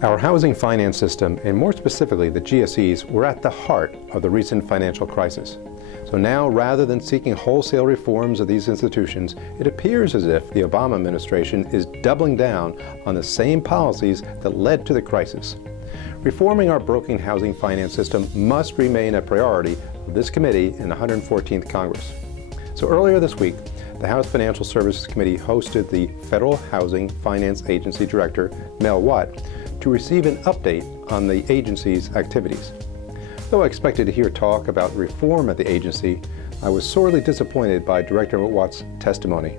Our housing finance system, and more specifically the GSEs, were at the heart of the recent financial crisis. So now, rather than seeking wholesale reforms of these institutions, it appears as if the Obama administration is doubling down on the same policies that led to the crisis. Reforming our broken housing finance system must remain a priority of this committee in the 114th Congress. So earlier this week, the House Financial Services Committee hosted the Federal Housing Finance Agency Director, Mel Watt, to receive an update on the agency's activities. Though I expected to hear talk about reform at the agency, I was sorely disappointed by Director Watt's testimony.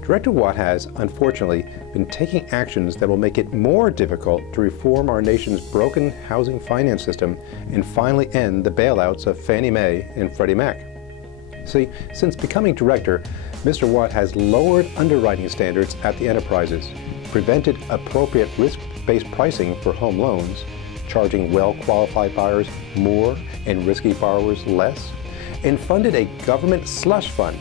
Director Watt has, unfortunately, been taking actions that will make it more difficult to reform our nation's broken housing finance system and finally end the bailouts of Fannie Mae and Freddie Mac. See, since becoming director, Mr. Watt has lowered underwriting standards at the enterprises, prevented appropriate risk-based pricing for home loans, charging well-qualified buyers more and risky borrowers less, and funded a government slush fund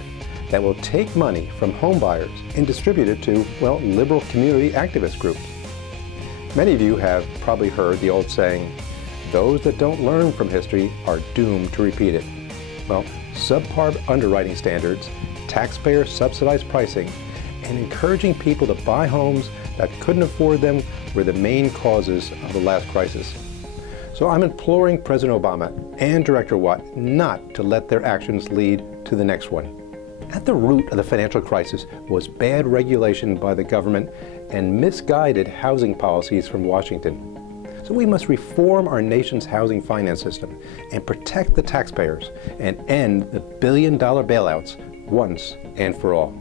that will take money from home buyers and distribute it to, well, liberal community activist groups. Many of you have probably heard the old saying, those that don't learn from history are doomed to repeat it. Well, subpar underwriting standards, taxpayer-subsidized pricing, and encouraging people to buy homes that couldn't afford them were the main causes of the last crisis. So I'm imploring President Obama and Director Watt not to let their actions lead to the next one. At the root of the financial crisis was bad regulation by the government and misguided housing policies from Washington. So we must reform our nation's housing finance system and protect the taxpayers and end the billion-dollar bailouts once and for all.